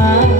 time